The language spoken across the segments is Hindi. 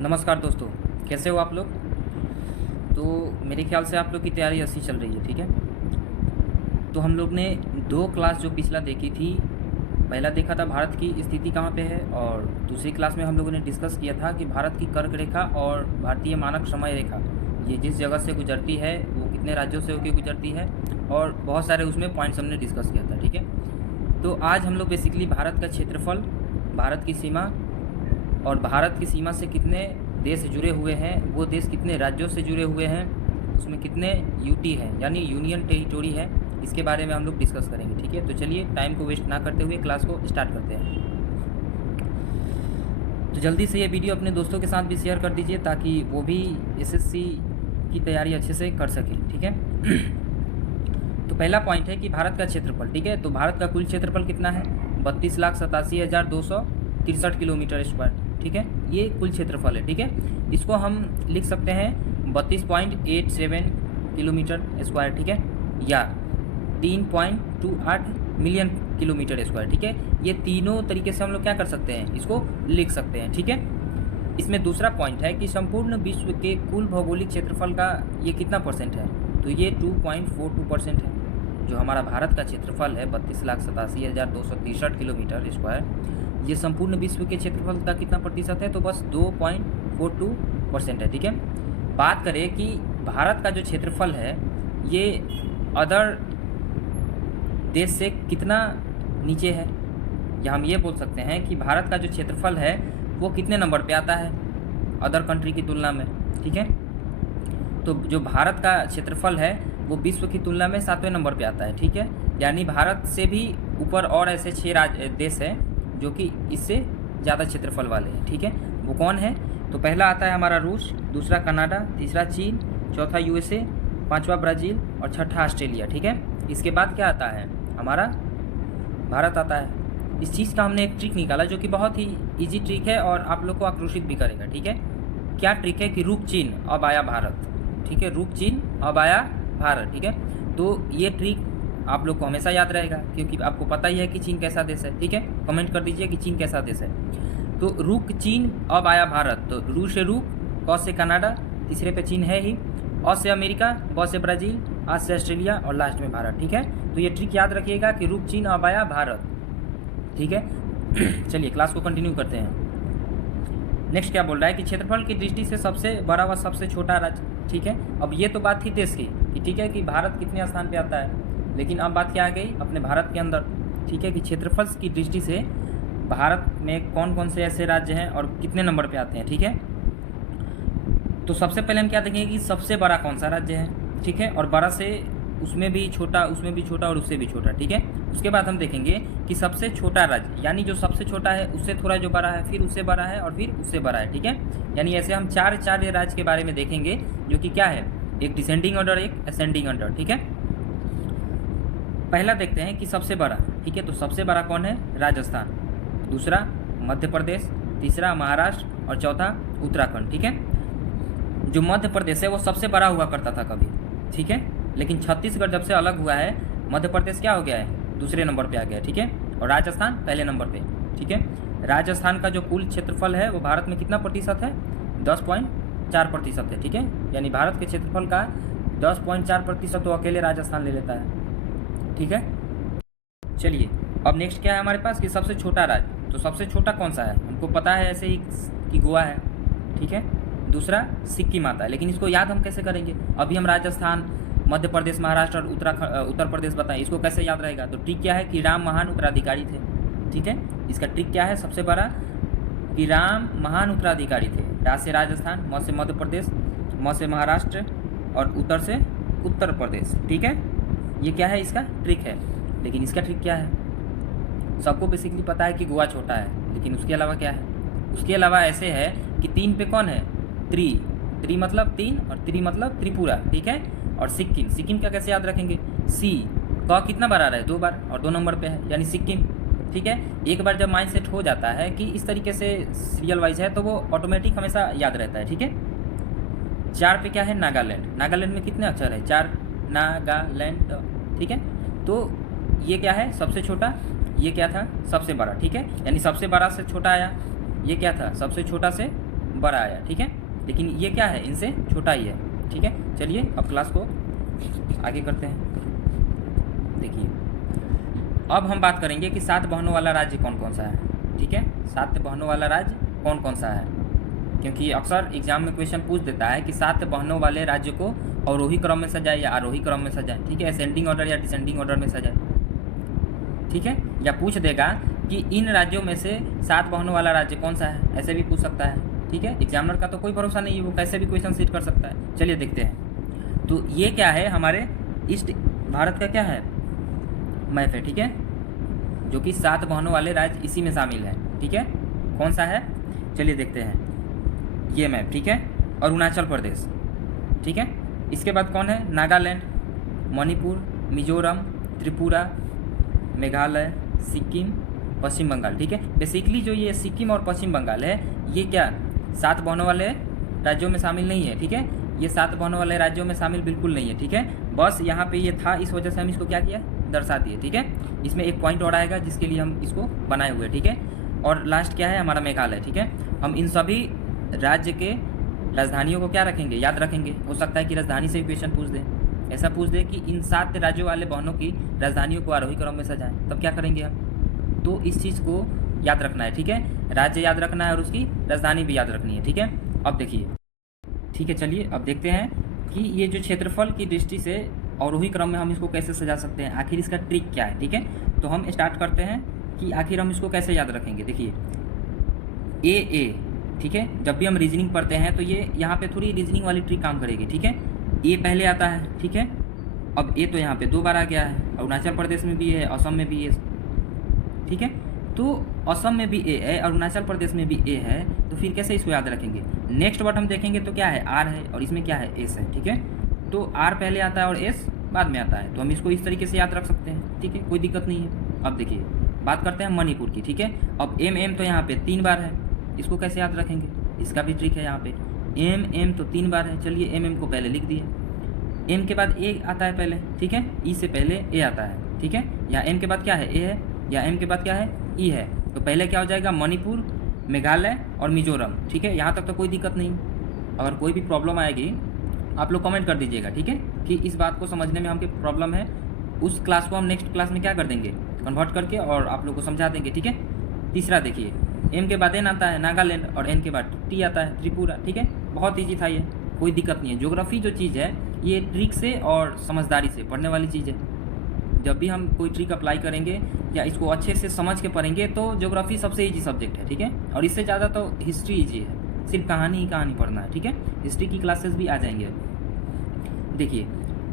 नमस्कार दोस्तों, कैसे हो आप लोग। तो मेरे ख्याल से आप लोग की तैयारी अच्छी चल रही है, ठीक है। तो हम लोग ने दो क्लास जो पिछला देखी थी, पहला देखा था भारत की स्थिति कहाँ पे है, और दूसरी क्लास में हम लोगों ने डिस्कस किया था कि भारत की कर्क रेखा और भारतीय मानक समय रेखा ये जिस जगह से गुजरती है वो कितने राज्यों से होकर गुजरती है, और बहुत सारे उसमें पॉइंट्स हमने डिस्कस किया था, ठीक है। तो आज हम लोग बेसिकली भारत का क्षेत्रफल, भारत की सीमा और भारत की सीमा से कितने देश जुड़े हुए हैं, वो देश कितने राज्यों से जुड़े हुए हैं, उसमें कितने यूटी हैं यानी यूनियन टेरिटोरी है, इसके बारे में हम लोग डिस्कस करेंगे, ठीक है। तो चलिए टाइम को वेस्ट ना करते हुए क्लास को स्टार्ट करते हैं। तो जल्दी से ये वीडियो अपने दोस्तों के साथ भी शेयर कर दीजिए ताकि वो भी एसएससी की तैयारी अच्छे से कर सकें, ठीक है। तो पहला पॉइंट है कि भारत का क्षेत्रफल, ठीक है। तो भारत का कुल क्षेत्रफल कितना है? 32,87,263 किलोमीटर स्क्वायर, ठीक है। ये कुल क्षेत्रफल है, ठीक है। इसको हम लिख सकते हैं 32.87 किलोमीटर स्क्वायर, ठीक है, या 3.28 मिलियन किलोमीटर स्क्वायर, ठीक है। ये तीनों तरीके से हम लोग क्या कर सकते हैं, इसको लिख सकते हैं, ठीक है। इसमें दूसरा पॉइंट है कि संपूर्ण विश्व के कुल भौगोलिक क्षेत्रफल का ये कितना परसेंट है? तो ये 2.42% है। जो हमारा भारत का क्षेत्रफल है 32,87,263 किलोमीटर स्क्वायर, ये संपूर्ण विश्व के क्षेत्रफल का कितना प्रतिशत है? तो बस 2.42% है, ठीक है। बात करें कि भारत का जो क्षेत्रफल है ये अदर देश से कितना नीचे है, या हम ये बोल सकते हैं कि भारत का जो क्षेत्रफल है वो कितने नंबर पे आता है अदर कंट्री की तुलना में, ठीक है। तो जो भारत का क्षेत्रफल है वो विश्व की तुलना में 7वें नंबर पे आता है, ठीक है। यानी भारत से भी ऊपर और ऐसे 6 देश हैं जो कि इससे ज़्यादा क्षेत्रफल वाले हैं, ठीक है। वो कौन है? तो पहला आता है हमारा रूस, दूसरा कनाडा, तीसरा चीन, चौथा यूएसए, पांचवा ब्राज़ील और छठा ऑस्ट्रेलिया, ठीक है। इसके बाद क्या आता है? हमारा भारत आता है। इस चीज़ का हमने एक ट्रिक निकाला जो कि बहुत ही इजी ट्रिक है और आप लोग को आक्रोशित भी करेगा, ठीक है। क्या ट्रिक है कि रुक चीन अब आया भारत, ठीक है। रुक चीन अब आया भारत, ठीक है। तो ये ट्रिक आप लोग को हमेशा याद रहेगा क्योंकि आपको पता ही है कि चीन कैसा देश है, ठीक है। कमेंट कर दीजिए कि चीन कैसा देश है। तो रुक चीन अब आया भारत, तो रू से रुक, क से कनाडा, तीसरे पे चीन है ही, अ से अमेरिका, ब से ब्राज़ील, आ से ऑस्ट्रेलिया और लास्ट में भारत, ठीक है। तो ये ट्रिक याद रखिएगा कि रुक चीन अब आया भारत, ठीक है। चलिए क्लास को कंटिन्यू करते हैं। नेक्स्ट क्या बोल रहा है कि क्षेत्रफल की दृष्टि से सबसे बड़ा व सबसे छोटा राज्य, ठीक है। अब ये तो बात थी देश की कि ठीक है कि भारत कितने स्थान पे आता है, लेकिन अब बात क्या आ गई अपने भारत के अंदर, ठीक है, कि क्षेत्रफल की दृष्टि से भारत में कौन कौन से ऐसे राज्य हैं और कितने नंबर पे आते हैं, ठीक है। तो सबसे पहले हम क्या देखेंगे कि सबसे बड़ा कौन सा राज्य है, ठीक है, और बड़ा से उसमें भी छोटा, उसमें भी छोटा और उससे भी छोटा, ठीक है। उसके बाद हम देखेंगे कि सबसे छोटा राज्य यानी जो सबसे छोटा है उससे थोड़ा जो बड़ा है, फिर उससे बड़ा है और फिर उससे बड़ा है, ठीक है। यानी ऐसे हम चार राज्य के बारे में देखेंगे जो कि क्या है, एक डिसेंडिंग ऑर्डर, एक असेंडिंग ऑर्डर, ठीक है। पहला देखते हैं कि सबसे बड़ा, ठीक है। तो सबसे बड़ा कौन है? राजस्थान, दूसरा मध्य प्रदेश, तीसरा महाराष्ट्र और चौथा उत्तराखंड, ठीक है। जो मध्य प्रदेश है वो सबसे बड़ा हुआ करता था कभी, ठीक है, लेकिन छत्तीसगढ़ जब से अलग हुआ है मध्य प्रदेश क्या हो गया है, दूसरे नंबर पे आ गया, ठीक है, और राजस्थान पहले नंबर पे, ठीक है। राजस्थान का जो कुल क्षेत्रफल है वो भारत में कितना प्रतिशत है? 10.4% है, ठीक है। यानी भारत के क्षेत्रफल का 10.4% तो अकेले राजस्थान ले लेता है, ठीक है। चलिए अब नेक्स्ट क्या है हमारे पास कि सबसे छोटा राज्य, तो सबसे छोटा कौन सा है? हमको पता है ऐसे ही कि गोवा है, ठीक है। दूसरा सिक्किम आता है, लेकिन इसको याद हम कैसे करेंगे? अभी हम राजस्थान, मध्य प्रदेश, महाराष्ट्र और उत्तर प्रदेश बताएं, इसको कैसे याद रहेगा? तो ट्रिक क्या है कि राम महान उत्तराधिकारी थे, ठीक है। इसका ट्रिक क्या है सबसे बड़ा कि राम महान उत्तराधिकारी थे। रा से राजस्थान, म से मध्य प्रदेश, म से महाराष्ट्र और उत्तर से उत्तर प्रदेश, ठीक है। ये क्या है? इसका ट्रिक है। लेकिन इसका ट्रिक क्या है? सबको बेसिकली पता है कि गोवा छोटा है, लेकिन उसके अलावा क्या है? उसके अलावा ऐसे है कि 3 पे कौन है? त्रि मतलब 3 और त्रि मतलब त्रिपुरा, ठीक है। और सिक्किम, सिक्किम का कैसे याद रखेंगे? सी का कितना बार आ रहा है? 2 बार और 2 नंबर पे है यानी सिक्किम, ठीक है। एक बार जब माइंड सेट हो जाता है कि इस तरीके से सीरियल वाइज है तो वो ऑटोमेटिक हमेशा याद रहता है, ठीक है। 4 पे क्या है? नागालैंड, नागालैंड में कितने अक्षर है? 4, नागालैंड, ठीक है। तो ये क्या है? सबसे छोटा, ये क्या था? सबसे बड़ा, ठीक है। यानी सबसे बड़ा से छोटा आया, ये क्या था? सबसे छोटा से बड़ा आया, ठीक है, लेकिन ये क्या है, इनसे छोटा ही है, ठीक है। चलिए अब क्लास को आगे करते हैं। देखिए अब हम बात करेंगे कि 7 बहनों वाला राज्य कौन कौन सा है, ठीक है। 7 बहनों वाला राज्य कौन कौन सा है, क्योंकि अक्सर एग्जाम में क्वेश्चन पूछ देता है कि 7 बहनों वाले राज्य को अवरोही क्रम में सजाए या आरोही क्रम में सजाए, ठीक है, असेंडिंग ऑर्डर या डिसेंडिंग ऑर्डर में सजाए, ठीक है। या पूछ देगा कि इन राज्यों में से 7 बहनों वाला राज्य कौन सा है, ऐसे भी पूछ सकता है, ठीक है। एग्जामिनर का तो कोई भरोसा नहीं है, वो कैसे भी क्वेश्चन सीट कर सकता है। चलिए देखते हैं। तो ये क्या है, हमारे ईस्ट भारत का क्या है, मैप है, ठीक है, जो कि 7 बहनों वाले राज्य इसी में शामिल है, ठीक है। कौन सा है, चलिए देखते हैं। ये मैप, ठीक है, अरुणाचल प्रदेश, ठीक है। इसके बाद कौन है, नागालैंड, मणिपुर, मिजोरम, त्रिपुरा, मेघालय, सिक्किम, पश्चिम बंगाल, ठीक है। बेसिकली जो ये सिक्किम और पश्चिम बंगाल है, ये क्या 7 बहनों वाले राज्यों में शामिल नहीं है, ठीक है। ये 7 बहनों वाले राज्यों में शामिल बिल्कुल नहीं है, ठीक है। बस यहाँ पे ये था, इस वजह से हम इसको क्या किया, दर्शा दिए, ठीक है। इसमें एक पॉइंट और आएगा जिसके लिए हम इसको बनाए हुए, ठीक है। और लास्ट क्या है, हमारा मेघालय, ठीक है। हम इन सभी राज्य के राजधानियों को क्या रखेंगे, याद रखेंगे। हो सकता है कि राजधानी से भी क्वेश्चन पूछ दे, ऐसा पूछ दे कि इन 7 राज्यों वाले बहनों की राजधानियों को आरोही क्रम में सजाएं, तब क्या करेंगे हम। तो इस चीज़ को याद रखना है, ठीक है। राज्य याद रखना है और उसकी राजधानी भी याद रखनी है, ठीक है। अब देखिए, ठीक है, चलिए अब देखते हैं कि ये जो क्षेत्रफल की दृष्टि से अवरोही क्रम में हम इसको कैसे सजा सकते हैं, आखिर इसका ट्रिक क्या है, ठीक है। तो हम स्टार्ट करते हैं कि आखिर हम इसको कैसे याद रखेंगे। देखिए ए, ठीक है, जब भी हम रीजनिंग पढ़ते हैं तो ये यहाँ पे थोड़ी रीजनिंग वाली ट्रिक काम करेगी, ठीक है। ए पहले आता है, ठीक है। अब ए तो यहाँ पे 2 बार आ गया है, अरुणाचल प्रदेश में भी है, असम में भी है, ठीक है। तो असम में भी ए है, अरुणाचल प्रदेश में भी ए है, तो फिर कैसे इसको याद रखेंगे। नेक्स्ट वर्ड हम देखेंगे तो क्या है, आर है, और इसमें क्या है, एस है, ठीक है। तो आर पहले आता है और एस बाद में आता है, तो हम इसको इस तरीके से याद रख सकते हैं, ठीक है, कोई दिक्कत नहीं है। अब देखिए बात करते हैं मणिपुर की, ठीक है। अब एम तो यहाँ पे 3 बार है, इसको कैसे याद रखेंगे, इसका भी ट्रिक है। यहाँ पे एम तो 3 बार है, चलिए एम को पहले लिख दिए। एम के बाद ए आता है पहले, ठीक है, ई से पहले ए आता है, ठीक है। यहाँ एम के बाद क्या है, ए है, या एम के बाद क्या है, ई है, तो पहले क्या हो जाएगा, मणिपुर, मेघालय और मिजोरम, ठीक है। यहाँ तक तो कोई दिक्कत नहीं। अगर कोई भी प्रॉब्लम आएगी आप लोग कमेंट कर दीजिएगा, ठीक है, कि इस बात को समझने में हमको प्रॉब्लम है। उस क्लास को हम नेक्स्ट क्लास में क्या कर देंगे, कन्वर्ट करके और आप लोग को समझा देंगे, ठीक है। तीसरा देखिए, एम के बाद एन आता है नागालैंड, और एन के बाद टी आता है त्रिपुरा, ठीक है। बहुत ईजी था ये, कोई दिक्कत नहीं है। ज्योग्राफी जो चीज़ है ये ट्रिक से और समझदारी से पढ़ने वाली चीज़ है। जब भी हम कोई ट्रिक अप्लाई करेंगे या इसको अच्छे से समझ के पढ़ेंगे तो ज्योग्राफी सबसे ईजी सब्जेक्ट है, ठीक है। और इससे ज़्यादा तो हिस्ट्री ईजी है, सिर्फ कहानी ही कहानी पढ़ना है, ठीक है। हिस्ट्री की क्लासेस भी आ जाएंगे। देखिए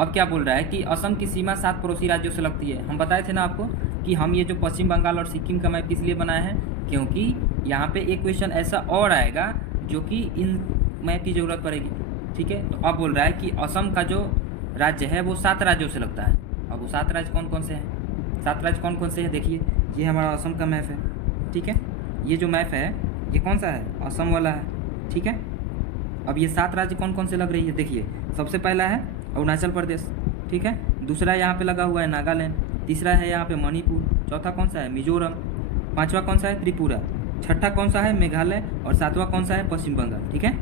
अब क्या बोल रहा है कि असम की सीमा 7 पड़ोसी राज्यों से लगती है। हम बताए थे ना आपको कि हम ये जो पश्चिम बंगाल और सिक्किम का मैप किस लिए बनाया है, क्योंकि यहाँ पे एक क्वेश्चन ऐसा और आएगा जो कि इन मैप की ज़रूरत पड़ेगी, ठीक है। तो अब बोल रहा है कि असम का जो राज्य है वो 7 राज्यों से लगता है। अब वो 7 राज्य कौन कौन से हैं, 7 राज्य कौन कौन से हैं, देखिए ये हमारा असम का मैप है, ठीक है। ये जो मैप है ये कौन सा है, असम वाला है, ठीक है। अब ये 7 राज्य कौन कौन से लग रही है, देखिए सबसे पहला है अरुणाचल प्रदेश, ठीक है। दूसरा यहाँ पे लगा हुआ है नागालैंड, तीसरा है यहाँ पे मणिपुर, चौथा कौन सा है, मिजोरम, पांचवा कौन सा है, त्रिपुरा, छठा कौन सा है, मेघालय, और सातवां कौन सा है, पश्चिम बंगाल, ठीक है,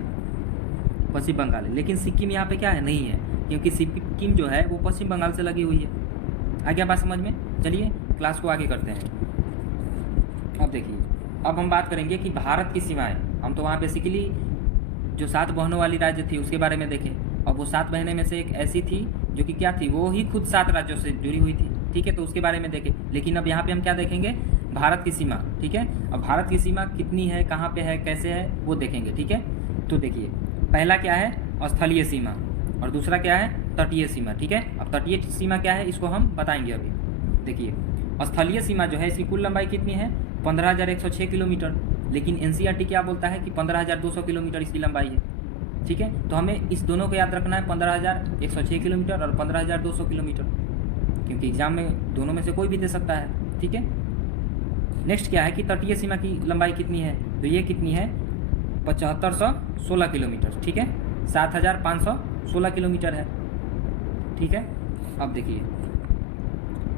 पश्चिम बंगाल है। लेकिन सिक्किम यहाँ पे क्या है, नहीं है, क्योंकि सिक्किम जो है वो पश्चिम बंगाल से लगी हुई है। आ गया बात समझ में। चलिए क्लास को आगे करते हैं। अब देखिए अब हम बात करेंगे कि भारत की सीमाएं। हम तो वहाँ बेसिकली जो 7 बहनों वाली राज्य थी उसके बारे में देखें, और वो 7 बहनें में से एक ऐसी थी जो कि क्या थी, वो ही खुद 7 राज्यों से जुड़ी हुई थी, ठीक है। तो उसके बारे में देखें। लेकिन अब यहाँ पे हम क्या देखेंगे, भारत की सीमा, ठीक है। अब भारत की सीमा कितनी है, कहाँ पे है, कैसे है, वो देखेंगे, ठीक है। तो देखिए पहला क्या है, स्थलीय सीमा, और दूसरा क्या है, तटीय सीमा, ठीक है। अब तटीय सीमा क्या है इसको हम बताएंगे अभी। देखिए स्थलीय सीमा जो है इसकी कुल लंबाई कितनी है, 15,106 किलोमीटर, लेकिन एनसीईआरटी क्या बोलता है कि 15,200 किलोमीटर इसकी लंबाई है, ठीक है। तो हमें इस दोनों को याद रखना है, 15,106 किलोमीटर और 15,200 किलोमीटर, क्योंकि एग्जाम में दोनों में से कोई भी दे सकता है, ठीक है। नेक्स्ट क्या है कि तटीय सीमा की लंबाई कितनी है, तो ये कितनी है, 7516 किलोमीटर, ठीक है, 7516 किलोमीटर है, ठीक है। अब देखिए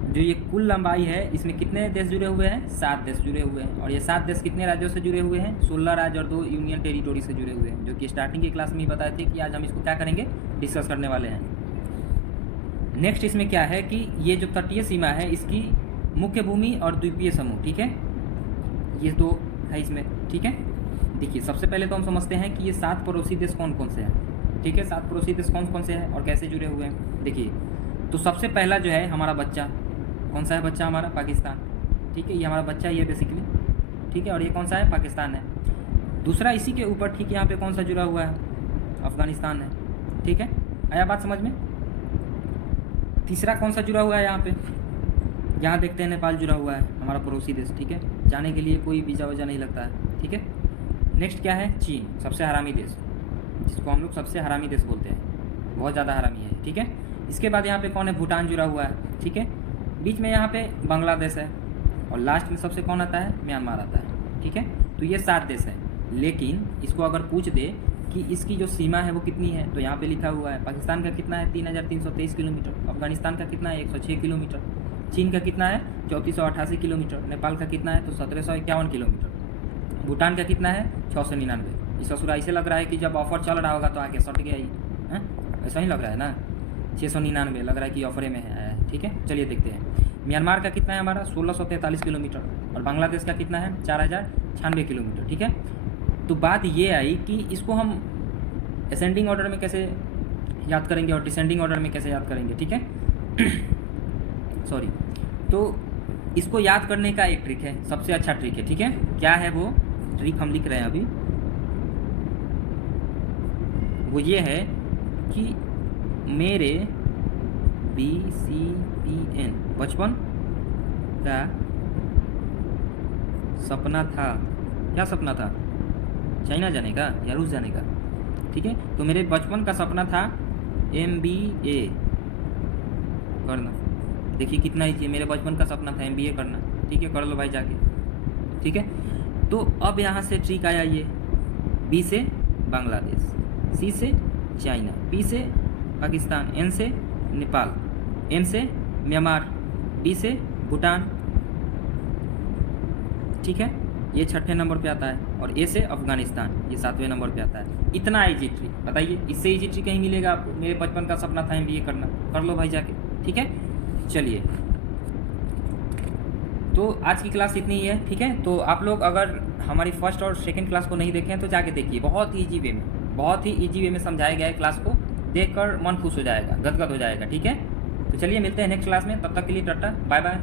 जो ये कुल लंबाई है इसमें कितने देश जुड़े हुए हैं? 7 देश जुड़े हुए हैं। और ये 7 देश कितने राज्यों से जुड़े हुए हैं? 16 राज्य और 2 यूनियन टेरिटोरी से जुड़े हुए हैं, जो कि स्टार्टिंग की क्लास में ही बताए थे कि आज हम इसको क्या करेंगे, डिस्कस करने वाले हैं। नेक्स्ट इसमें क्या है कि ये जो तटीय सीमा है इसकी मुख्य भूमि और द्वीपीय समूह, ठीक है, ये दो है इसमें, ठीक है। देखिए सबसे पहले तो हम समझते हैं कि ये 7 पड़ोसी देश कौन कौन से हैं, ठीक है। 7 पड़ोसी देश कौन कौन से हैं और कैसे जुड़े हुए हैं। देखिए तो सबसे पहला जो है हमारा बच्चा, कौन सा है बच्चा हमारा? पाकिस्तान, ठीक है, ये हमारा बच्चा ही है बेसिकली, ठीक है। और ये कौन सा है? पाकिस्तान है। दूसरा इसी के ऊपर ठीक यहाँ पे कौन सा जुड़ा हुआ है? अफगानिस्तान है, ठीक है। आया बात समझ में? तीसरा कौन सा जुड़ा हुआ है यहाँ पे? यहाँ देखते हैं नेपाल जुड़ा हुआ है, हमारा पड़ोसी देश, ठीक है। जाने के लिए कोई वीज़ा वज़ा नहीं लगता है, ठीक है। नेक्स्ट क्या है? चीन, सबसे हरामी देश, जिसको हम लोग सबसे हरामी देश बोलते हैं, बहुत ज़्यादा हरामी है, ठीक है। इसके बाद यहाँ पे कौन है? भूटान जुड़ा हुआ है, ठीक है। बीच में यहाँ पे बांग्लादेश है और लास्ट में सबसे कौन आता है? म्यांमार आता है, ठीक है। तो ये 7 देश है। लेकिन इसको अगर पूछ दे कि इसकी जो सीमा है वो कितनी है, तो यहाँ पे लिखा हुआ है पाकिस्तान का कितना है? 3323 किलोमीटर। अफगानिस्तान का कितना है? 106 किलोमीटर। चीन का कितना है? 3488 किलोमीटर। नेपाल का कितना है? तो 1751 किलोमीटर। भूटान का कितना है? 699। इस ससुरा ऐसे लग रहा है कि जब ऑफर चल रहा होगा तो आके सट गया ही, है ऐसा ही लग रहा है ना। 699 लग रहा है कि ऑफरे में है, ठीक है। चलिए देखते हैं। म्यांमार का कितना है हमारा? 1643 किलोमीटर। और बांग्लादेश का कितना है? 4096 किलोमीटर, ठीक है। तो बात ये आई कि इसको हम असेंडिंग ऑर्डर में कैसे याद करेंगे और डिसेंडिंग ऑर्डर में कैसे याद करेंगे, ठीक है। सॉरी, तो इसको याद करने का एक ट्रिक है, सबसे अच्छा ट्रिक है, ठीक है। क्या है वो ट्रिक? हम लिख रहे हैं अभी। वो ये है कि मेरे BCPN बचपन का सपना था। क्या सपना था? चाइना जाने का या रूस जाने का, ठीक है। तो मेरे बचपन का सपना था MBA करना। देखिए कितना ही चाहिए, मेरे बचपन का सपना था MBA करना, ठीक है। कर लो भाई जाके, ठीक है। तो अब यहाँ से ट्रिक आया ये, B से बांग्लादेश, C से चाइना, P से पाकिस्तान, N से नेपाल, M से म्यांमार, D से भूटान, ठीक है। ये 6ठे नंबर पे आता है। और A से अफगानिस्तान, ये 7वें नंबर पे आता है। इतना इजी ट्रिक बताइए, इससे इजी ट्रिक कहीं मिलेगा आपको? मेरे बचपन का सपना था MBA करना, कर लो भाई जाके, ठीक है। चलिए तो आज की क्लास इतनी ही है, ठीक है। तो आप लोग अगर हमारी फर्स्ट और सेकंड क्लास को नहीं देखें तो जाके देखिए, बहुत ही ईजी वे में, बहुत ही ईजी वे में समझाया गया है। क्लास को देखकर मन खुश हो जाएगा, गदगद हो जाएगा, ठीक है। तो चलिए मिलते हैं नेक्स्ट क्लास में, तब तक के लिए टाटा बाय बाय।